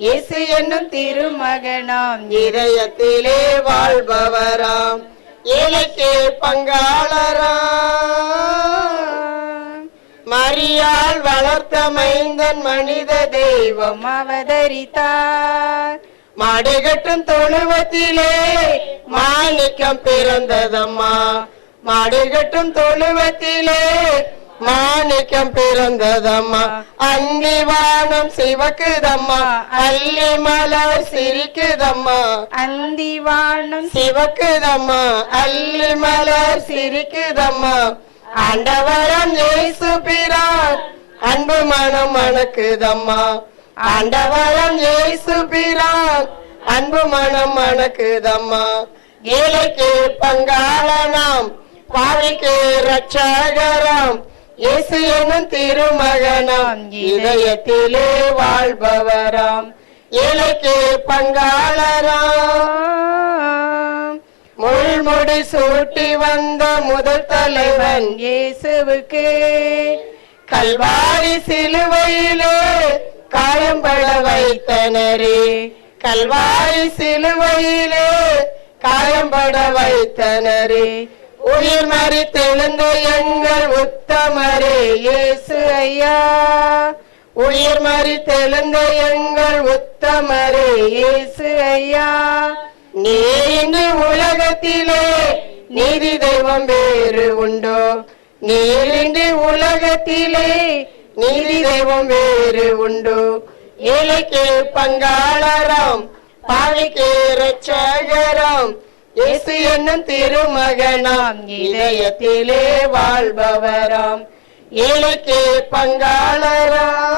இயேசு என்னும் திருமகனாம் இதயத்திலே வாழ்பவராம் ஏழைக்கே பங்காளராம் மரியாள் வளர்த்த மைந்தன் மனித தெய்வம் அவதரித்தார். மாடுகட்டும் தொழுவத்திலே மாணிக்கம் பிறந்ததம்மா மாடுகட்டும் தொழுவத்திலே மாணிக்கம் பிறந்ததம்மா அந்தி வானம் சிவக்குதம்மா அள்ளி மலர் சிரிக்குதம்மா அந்தி வானம் சிவக்குதம்மா அள்ளி மலர் சிரிக்குதம்மா ஆண்டவரம் இயேசு பிரான் அன்பு மனம் மணக்குதம்மா ஆண்டவரம் இயேசு பிரான் அன்பு மனம் மணக்குதம்மா ஏழைக்கு பங்காளனாம் பாவிக்கு ரட்சகராம் இயேசு என்னும் திருமகனாம் இதயத்திலே வாழ்பவராம் ஏழைக்கு பங்காளராம் முள்முடி சூட்டி வந்த முதல் தலைவன் இயேசுவுக்கு கல்வாரி சிலுவையிலே காயம்பட வைத்தனரே கல்வாரி சிலுவையிலே காயம்பட வைத்தனரே உயிர் மறித்தெழுந்த எங்கள் உத்தமரே இயேசு ஐயா உயிர் மறித்தெழுந்த எங்கள் உத்தமரே இயேசு ஐயா நீரின்றி உலகத்திலே நீதி தெய்வம் வேறு உண்டோ நீரின்றி உலகத்திலே நீதி தெய்வம் வேறு உண்டோ ஏழைக்கு பங்காளராம் பாவிக்கு ரட்சகராம் இயேசு என்னும் திருமகனாம் இதயத்திலே வாழ்பவராம் ஏழைக்கு பங்காளராம்